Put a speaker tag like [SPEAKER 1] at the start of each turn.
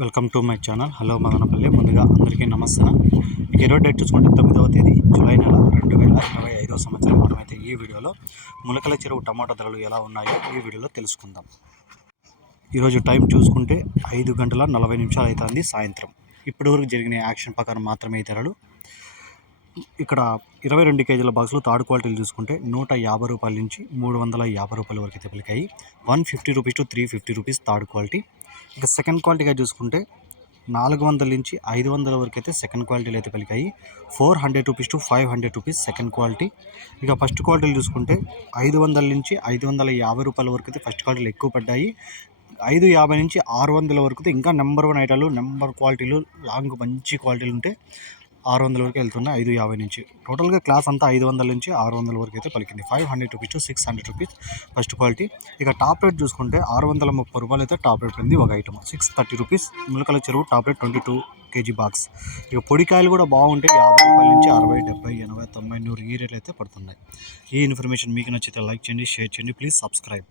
[SPEAKER 1] Welcome to my channel. Hello Madanapalle. ముందుగా అందరికీ నమస్తే. ఇక ఈరోజు డేట్ చూసుకుంటే తొమ్మిదవ తేదీ జూలై నెల రెండు వేల ఇరవై ఐదవ సంవత్సరం. మనమైతే ఈ వీడియోలో ములకల చెరువు టమాటా ధరలు ఎలా ఉన్నాయో ఈ వీడియోలో తెలుసుకుందాం. ఈరోజు టైం చూసుకుంటే ఐదు గంటల నలభై నిమిషాలు అవుతుంది సాయంత్రం. ఇప్పటి వరకు జరిగిన యాక్షన్ ప్రకారం మాత్రమే ఈ ధరలు. ఇక్కడ ఇరవై రెండు కేజీల బాక్సులు థర్డ్ క్వాలిటీలు చూసుకుంటే నూట యాభై రూపాయల నుంచి మూడు వందల యాభై రూపాయల వరకు అయితే పలికాయి. One fifty rupees to three fifty rupees third quality. ఇక సెకండ్ క్వాలిటీగా చూసుకుంటే నాలుగు వందల నుంచి ఐదు వందల వరకు అయితే సెకండ్ క్వాలిటీలు అయితే పలికాయి. Four hundred rupees to five hundred rupees second quality ఇక ఫస్ట్ క్వాలిటీలు చూసుకుంటే ఐదు వందల నుంచి ఐదు వందల యాభై రూపాయల వరకు అయితే ఫస్ట్ క్వాలిటీలు ఎక్కువ పడ్డాయి. ఐదు యాభై నుంచి ఆరు వందల వరకు ఇంకా నెంబర్ వన్ ఐటాలు నెంబర్ క్వాలిటీలు లాంగ్ మంచి క్వాలిటీలు ఉంటే ఆరు వందల వరకు వెళ్తున్నాయి ఐదు యాభై నుంచి. టోటల్గా క్లాస్ అంతా ఐదు వందల నుంచి ఆరు వందల వరకు అయితే పలికింది. Five hundred rupees to six hundred rupees first quality. ఇక టాప్ రేట్ చూసుకుంటే ఆరు వందల ముప్పై రూపాయలు అయితే టాప్ రేట్ ఉంది ఒక item. Six thirty rupees Mulakalacheruvu top rate twenty two KG box. ఇక పొడికాయలు కూడా బాగుంటాయి యాభై రూపాయల నుంచి అరవై డెబ్బై ఎనభై తొంభై నూరు ఈ రేట్లు అయితే పడుతున్నాయి. ఈ ఇన్ఫర్మేషన్ మీకు నచ్చితే లైక్ చేయండి షేర్ చేయండి ప్లీజ్ సబ్స్క్రైబ్.